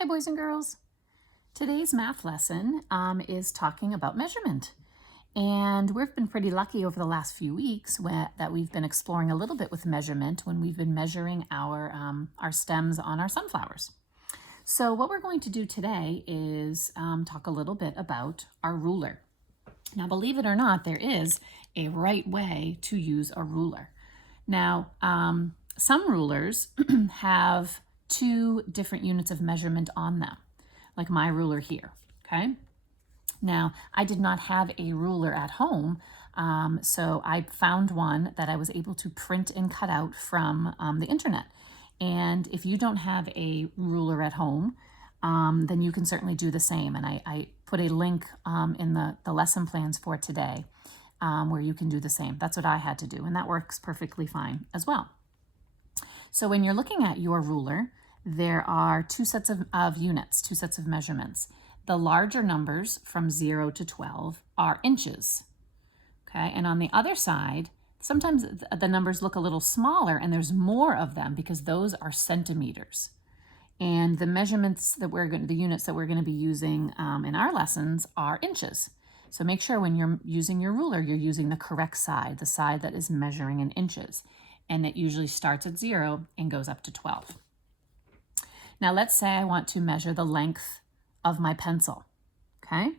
Hi, boys and girls. Today's math lesson is talking about measurement. And we've been pretty lucky over the last few weeks that we've been exploring a little bit with measurement when we've been measuring our stems on our sunflowers. So what we're going to do today is talk a little bit about our ruler. Now, believe it or not, there is a right way to use a ruler. Now, some rulers have two different units of measurement on them, like my ruler here, okay? Now, I did not have a ruler at home, so I found one that I was able to print and cut out from the internet. And if you don't have a ruler at home, then you can certainly do the same. And I put a link in the lesson plans for today where you can do the same. That's what I had to do, and that works perfectly fine as well. So when you're looking at your ruler, there are two sets of units, two sets of measurements. The larger numbers from 0 to 12 are inches, okay? And on the other side, sometimes the numbers look a little smaller and there's more of them because those are centimeters. And the measurements that the units that we're going to be using in our lessons are inches. So make sure when you're using your ruler, you're using the correct side, the side that is measuring in inches. And it usually starts at 0 and goes up to 12. Now let's say I want to measure the length of my pencil, okay?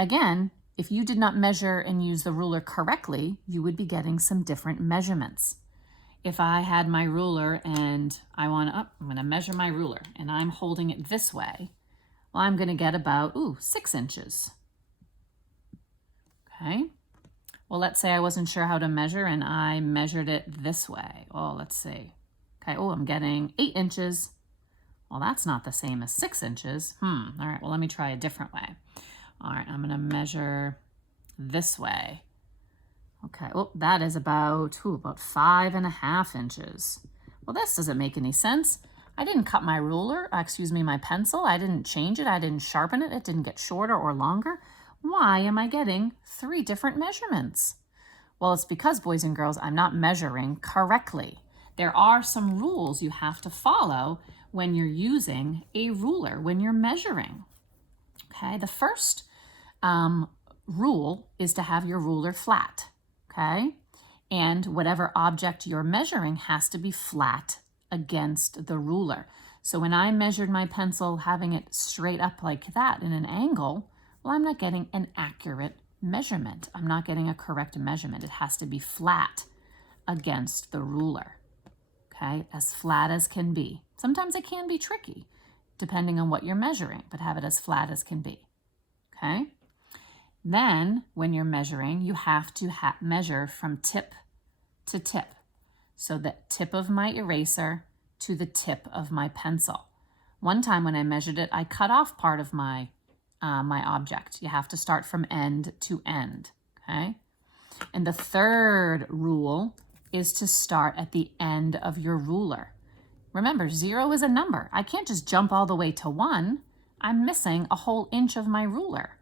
Again, if you did not measure and use the ruler correctly, you would be getting some different measurements. If I had my ruler and I'm going to measure my ruler and I'm holding it this way, well, I'm going to get about, 6 inches. Okay. Well, let's say I wasn't sure how to measure and I measured it this way. Oh, let's see. Okay. Oh, I'm getting 8 inches. Well, that's not the same as 6 inches. All right. Well, let me try a different way. All right. I'm going to measure this way. Okay, well, that is about 5.5 inches. Well, this doesn't make any sense. I didn't cut my my pencil. I didn't change it. I didn't sharpen it. It didn't get shorter or longer. Why am I getting 3 different measurements? Well, it's because, boys and girls, I'm not measuring correctly. There are some rules you have to follow when you're using a ruler, when you're measuring. Okay, the first rule is to have your ruler flat. Okay, and whatever object you're measuring has to be flat against the ruler. So when I measured my pencil, having it straight up like that in an angle, well, I'm not getting an accurate measurement. I'm not getting a correct measurement. It has to be flat against the ruler. Okay, as flat as can be. Sometimes it can be tricky depending on what you're measuring, but have it as flat as can be. Okay. Then, when you're measuring, you have to measure from tip to tip. So the tip of my eraser to the tip of my pencil. One time when I measured it, I cut off part of my object. You have to start from end to end, okay? And the third rule is to start at the end of your ruler. Remember, 0 is a number. I can't just jump all the way to 1. I'm missing a whole inch of my ruler.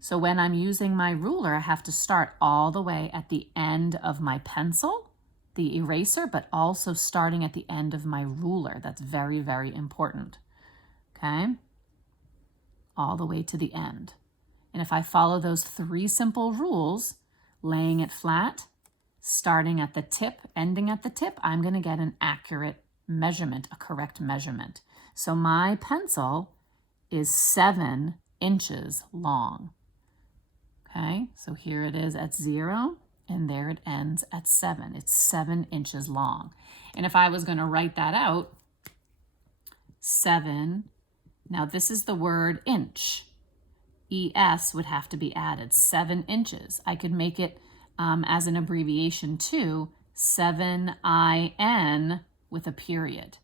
So when I'm using my ruler, I have to start all the way at the end of my pencil, the eraser, but also starting at the end of my ruler. That's very, very important, okay? All the way to the end. And if I follow those 3 simple rules, laying it flat, starting at the tip, ending at the tip, I'm going to get an accurate measurement, a correct measurement. So my pencil is 7 inches long. Okay, so here it is at 0, and there it ends at 7. It's 7 inches long. And if I was going to write that out, 7, now this is the word inch. ES would have to be added, 7 inches. I could make it as an abbreviation too, 7IN with a period.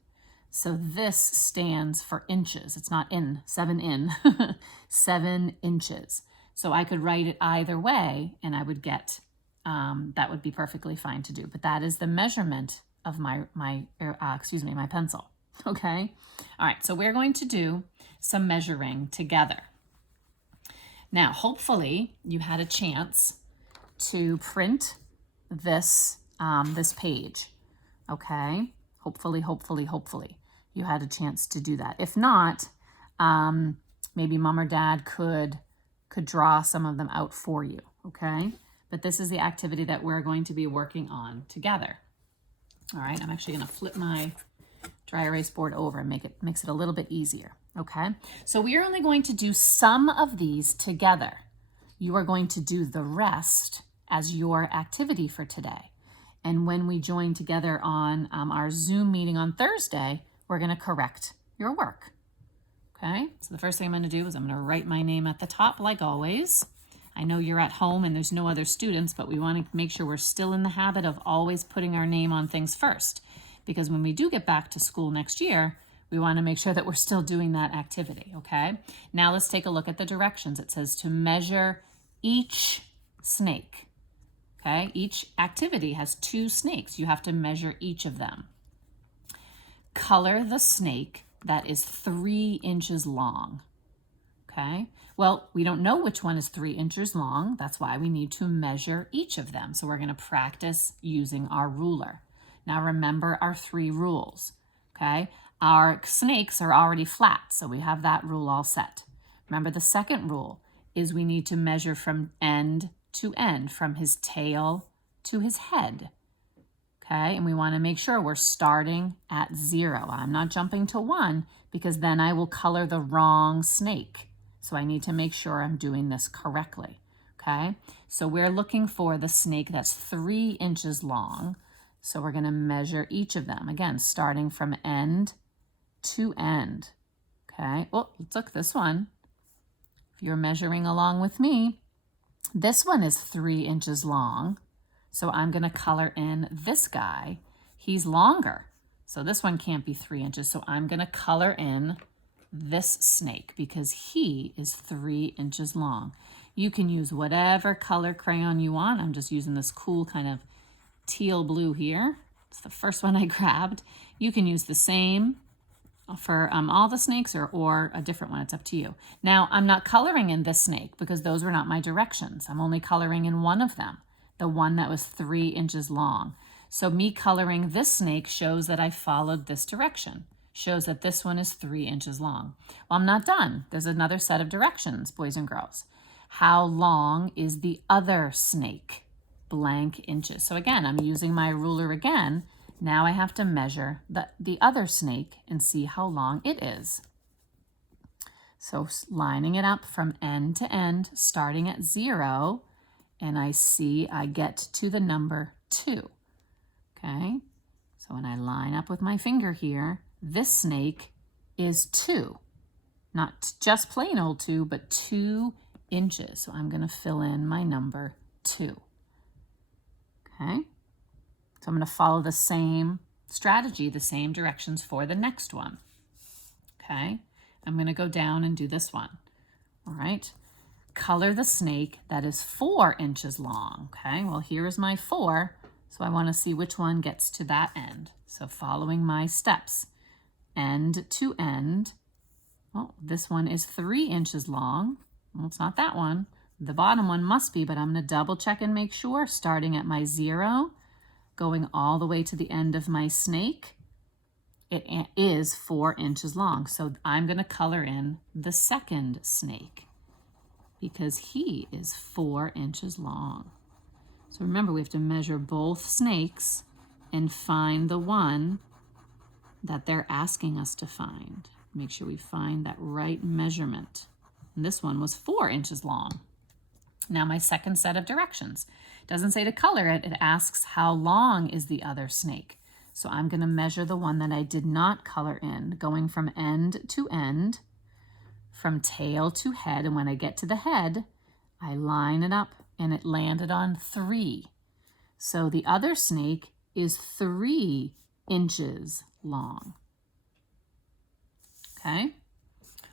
So this stands for inches. It's not in, 7 in, 7 inches. So I could write it either way and I would get, that would be perfectly fine to do. But that is the measurement of my pencil, okay? All right, so we're going to do some measuring together. Now, hopefully you had a chance to print this, this page, okay? Hopefully. you had a chance to do that. If not, maybe mom or dad could draw some of them out for you, okay? But this is the activity that we're going to be working on together. All right, I'm actually gonna flip my dry erase board over and makes it a little bit easier, okay? So we are only going to do some of these together. You are going to do the rest as your activity for today. And when we join together on our Zoom meeting on Thursday, we're gonna correct your work, okay? So the first thing I'm gonna do is I'm gonna write my name at the top like always. I know you're at home and there's no other students, but we want to make sure we're still in the habit of always putting our name on things first. Because when we do get back to school next year, we want to make sure that we're still doing that activity, okay? Now let's take a look at the directions. It says to measure each snake, okay? Each activity has 2 snakes. You have to measure each of them. Color the snake that is 3 inches long, okay? Well, we don't know which one is 3 inches long. That's why we need to measure each of them. So we're going to practice using our ruler. Now remember our 3 rules, okay? Our snakes are already flat, so we have that rule all set. Remember the second rule is we need to measure from end to end, from his tail to his head, okay? And we want to make sure we're starting at 0. I'm not jumping to 1 because then I will color the wrong snake. So I need to make sure I'm doing this correctly, okay? So we're looking for the snake that's 3 inches long. So we're gonna measure each of them. Again, starting from end to end, okay? Well, let's look this one. If you're measuring along with me, this one is 3 inches long. So I'm gonna color in this guy. He's longer. So this one can't be 3 inches. So I'm gonna color in this snake because he is 3 inches long. You can use whatever color crayon you want. I'm just using this cool kind of teal blue here. It's the first one I grabbed. You can use the same for all the snakes or a different one. It's up to you. Now, I'm not coloring in this snake because those were not my directions. I'm only coloring in one of them, the one that was 3 inches long. So me coloring this snake shows that I followed this direction. Shows that this one is 3 inches long. Well, I'm not done. There's another set of directions, boys and girls. How long is the other snake? Blank inches. So again, I'm using my ruler again. Now I have to measure the other snake and see how long it is. So lining it up from end to end, starting at 0, and I see I get to the number 2. Okay? So when I line up with my finger here, this snake is 2. Not just plain old 2, but 2 inches. So I'm going to fill in my number 2. Okay? So I'm going to follow the same strategy, the same directions for the next one. Okay? I'm going to go down and do this one. All right? Color the snake that is 4 inches long. Okay? Well, here's my 4. So I want to see which one gets to that end. So following my steps. End to end. Oh, this one is 3 inches long. Well, it's not that one. The bottom one must be, but I'm going to double check and make sure, starting at my 0, going all the way to the end of my snake. It is 4 inches long. So I'm going to color in the second snake because he is 4 inches long. So remember, we have to measure both snakes and find the one that they're asking us to find. Make sure we find that right measurement. And this one was 4 inches long. Now my second set of directions. It doesn't say to color it, it asks how long is the other snake. So I'm going to measure the one that I did not color in, going from end to end, from tail to head, and when I get to the head, I line it up and it landed on 3. So the other snake is 3 inches long. Okay?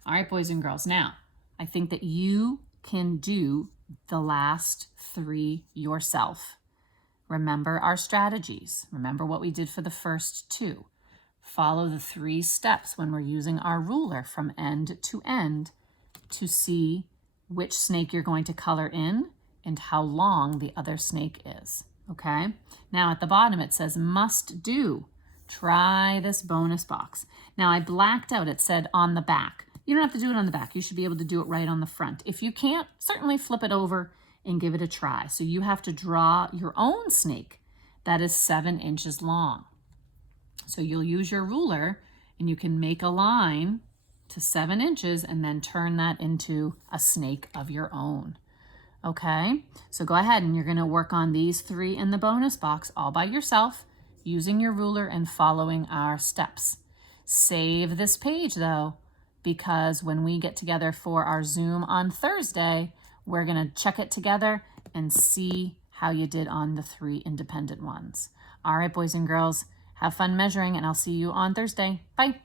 All right, boys and girls. Now, I think that you can do the last 3 yourself. Remember our strategies. Remember what we did for the first 2. Follow the 3 steps when we're using our ruler from end to end to see which snake you're going to color in and how long the other snake is. Okay? Now at the bottom it says must do Try this bonus box. Now I blacked out, it said on the back. You don't have to do it on the back. You should be able to do it right on the front. If you can't, certainly flip it over and give it a try. So you have to draw your own snake that is 7 inches long. So you'll use your ruler and you can make a line to 7 inches and then turn that into a snake of your own. Okay, so go ahead and you're gonna work on these 3 in the bonus box all by yourself, using your ruler and following our steps. Save this page though, because when we get together for our Zoom on Thursday, we're gonna check it together and see how you did on the 3 independent ones. All right, boys and girls, have fun measuring and I'll see you on Thursday. Bye.